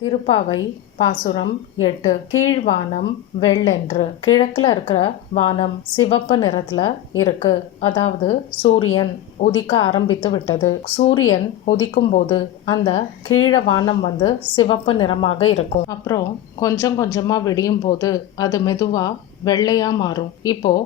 திருப்பாவை பாசுரம் 8. கீழ்வானம் வெள்ளென்று. கிழக்குல இருக்கிற வானம் சிவப்பு நிறத்துல இருக்கு. அதாவது சூரியன் உதிக்க ஆரம்பித்து விட்டது. சூரியன் உதிக்கும் போது அந்த கீழ வானம் சிவப்பு நிறமாக இருக்கும். அப்புறம் கொஞ்சம் கொஞ்சமா விடியும் போது அது மெதுவா வெள்ளையா மாறும். இப்போ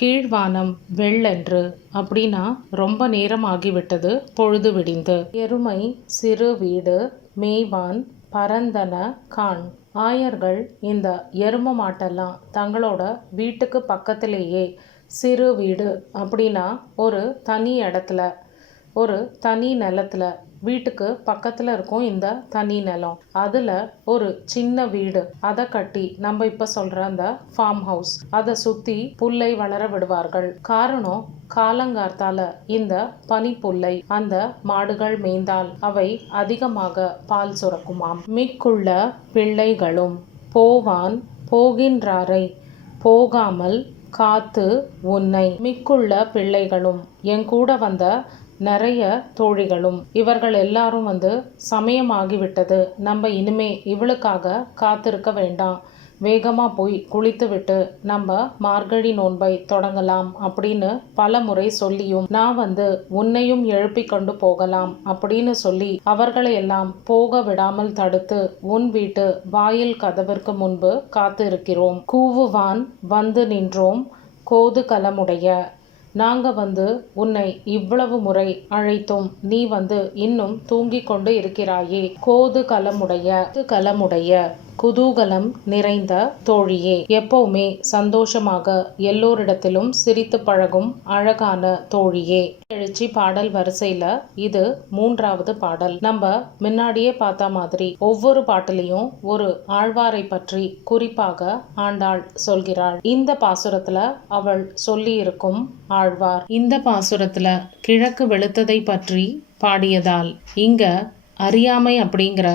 கீழ்வானம் வெள்ளென்று அப்படின்னா ரொம்ப நேரம் ஆகிவிட்டது, பொழுது விடிந்து. எருமை சிறு வீடு மேய்வான் பரந்தன காண். ஆயர்கள் இந்த எரும மாட்டெல்லாம் தங்களோட வீட்டுக்கு பக்கத்திலேயே சிறு வீடு அப்படின்னா ஒரு தனி இடத்துல, ஒரு தனி நிலத்துல, வீட்டுக்கு பக்கத்தில் இருக்கும் இந்த தனி நிலம், அதில் ஒரு சின்ன வீடு அதை கட்டி நம்ம இப்போ சொல்கிற அந்த ஃபார்ம் ஹவுஸ் அதை சுற்றி புல்லை வளர விடுவார்கள். காரணம், காலங்கார்த்தால இந்த பனிப்புல்லை அந்த மாடுகள் மேய்ந்தால் அவை அதிகமாக பால் சுரக்குமாம். மிக்குள்ள பிள்ளைகளும் போவான் போகின்றாரை போகாமல் காத்து உன்னை. மிக்குள்ள பிள்ளைகளும் என் கூட வந்த நிறைய தோழிகளும், இவர்கள் எல்லாரும் சமயமாகிவிட்டது, நம்ம இனிமே இவளுக்காக காத்திருக்க வேண்டாம், வேகமாக போய் குளித்து விட்டு நம்ம மார்கழி நோன்பை தொடங்கலாம் அப்படின்னு பல முறை சொல்லியும் நான் உன்னையும் எழுப்பி கொண்டு போகலாம் அப்படின்னு சொல்லி அவர்களை எல்லாம் போக விடாமல் தடுத்து உன் வீட்டு வாயில் கதவிற்கு முன்பு காத்து இருக்கிறோம். கூவுவான் வந்து நின்றோம் கோது கலமுடைய. நாங்க உன்னை இவ்வளவு முறை அழைத்தோம், நீ இன்னும் தூங்கிக் கொண்டு இருக்கிறாயே. கோது கலமுடைய குதூகலம் நிறைந்த தோழியே, எப்பவுமே சந்தோஷமாக எல்லோரிடத்திலும் சிரித்து பழகும் அழகான தோழியே. எழுச்சி பாடல் வரிசையில இது 3வது பாடல். நம்ம முன்னாடியே பார்த்த மாதிரி ஒவ்வொரு பாட்டிலையும் ஒரு ஆழ்வாரை பற்றி குறிப்பாக ஆண்டாள் சொல்கிறாள். இந்த பாசுரத்துல அவள் சொல்லி இருக்கும் ஆழ்வார் இந்த பாசுரத்துல கிழக்கு வெளுத்ததை பற்றி பாடியதால் இங்க அறியாமை அப்படிங்கிற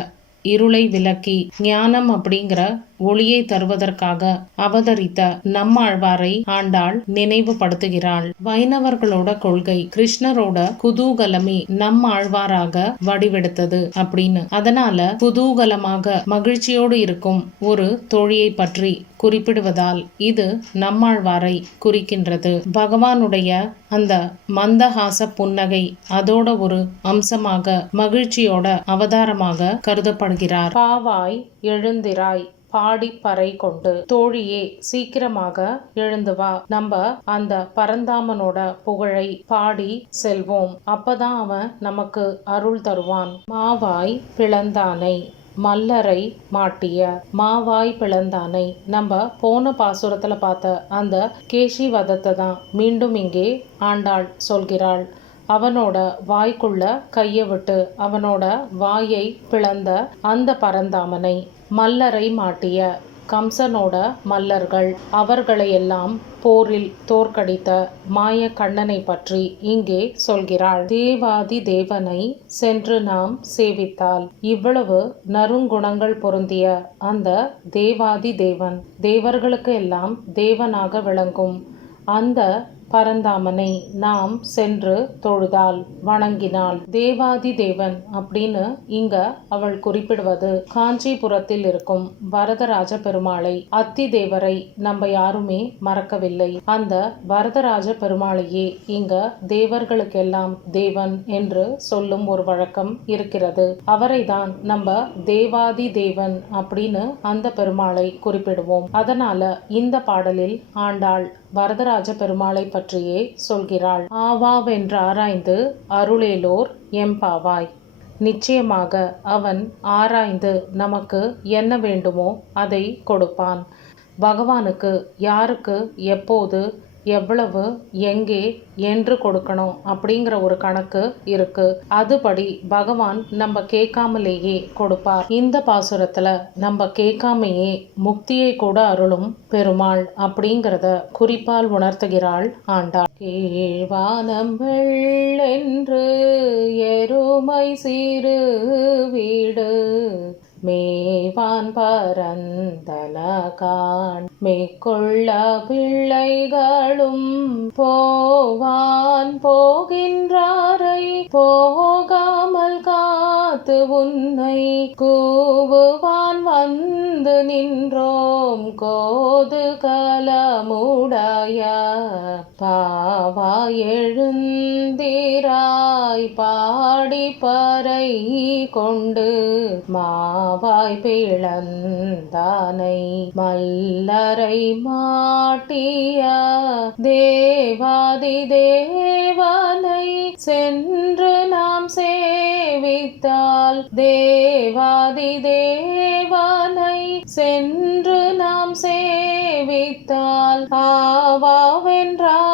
இருளை விலக்கி ஞானம் அப்படிங்கிற ஒளியை தருவதற்காக அவதரித்த நம்மாழ்வாரை ஆண்டாள் நினைவுபடுத்துகிறாள். வைணவர்களோட கொள்கை கிருஷ்ணரோட குதூகலமே நம்மாழ்வாராக வடிவெடுத்தது அப்படின்னு. அதனால குதூகலமாக மகிழ்ச்சியோடு இருக்கும் ஒரு தோழியை பற்றி குறிப்பிடுவதால் இது நம்மாழ்வாரை குறிக்கின்றது. பகவானுடைய அந்த மந்தஹாச புன்னகை அதோட ஒரு அம்சமாக மகிழ்ச்சியோட அவதாரமாக கருதப்படுகிறார். பாவாய் எழுந்திராய் பாடி பறை கொண்டு. தோழியே சீக்கிரமாக எழுந்து வா, நம்ம அந்த பரந்தாமனோட புகழை பாடி செல்வோம், அப்பதான் அவன் நமக்கு அருள் தருவான். மாவாய் பிளந்தானை மல்லரை மாட்டிய. மாவாய் பிளந்தானை நம்ம போன பாசுரத்துல பார்த்த அந்த கேசி வதத்தை தான் மீண்டும் இங்கே ஆண்டாள் சொல்கிறாள். அவனோட வாய்க்குள்ள கையை விட்டு அவனோட வாயை பிளந்த அந்த பரந்தாமனை, மல்லரை மாட்டிய கம்சனோட மல்லர்கள், அவர்களையெல்லாம் போரில் தோற்கடித்த மாய கண்ணனை பற்றி இங்கே சொல்கிறாள். தேவாதி தேவனை சென்று நாம் சேவித்தால். இவ்வளவு நறுங்குணங்கள் பொருந்திய அந்த தேவாதி தேவன், தேவர்களுக்கு எல்லாம் தேவனாக விளங்கும் அந்த பரந்தாமனை நாம் சென்று தொழுதால், வணங்கினாள். தேவாதி தேவன் அப்படின்னு இங்க அவள் குறிப்பிடுவது காஞ்சிபுரத்தில் இருக்கும் வரதராஜ பெருமாளை. அத்தி தேவரை நம்ம யாருமே மறக்கவில்லை. அந்த வரதராஜ பெருமாளையே இங்க தேவர்களுக்கெல்லாம் தேவன் என்று சொல்லும் ஒரு வழக்கம் இருக்கிறது. அவரை தான் நம்ம தேவாதி தேவன் அப்படின்னு அந்த பெருமாளை குறிப்பிடுவோம். அதனால இந்த பாடலில் ஆண்டாள் வரதராஜ பெருமாளை பற்றியே சொல்கிறாள். ஆவாவென்று ஆராய்ந்து அருளேலோர் எம்பாவாய். நிச்சயமாக அவன் ஆராய்ந்து நமக்கு என்ன வேண்டுமோ அதை கொடுப்பான். பகவானுக்கு யாருக்கு எப்போது எவ்வளவு எங்கே என்று கொடுக்கணும் அப்படிங்கிற ஒரு கணக்கு இருக்கு. அதுபடி பகவான் நம்ம கேட்காமலேயே கொடுப்பார். இந்த பாசுரத்துல நம்ம கேட்காமையே முக்தியை கூட அருளும் பெருமாள் அப்படிங்கிறத குறிப்பால் உணர்த்துகிறாள் ஆண்டாள். கீழ்வானம் வெள்ளென்று எருமை சிறு வீடு மேவான் பரந்தனகான் மேற்கொள்ள பிள்ளைகளும் போவான் போகின்றாரை போகாமல் காத்து உன்னை கூவுவான் வந்து நின்றோம் கோது கலமுடைய பாவாய் எழுந்திராய் பாடி பறை கொண்டு மாவாய் பிளந்தானை மல்லரை மாட்டிய தேவாதி தேவனை சென்று நாம் சேவித்தால் தேவாதி தேவனை சென்று நாம் சேவித்தால் ஆவாவென்றார்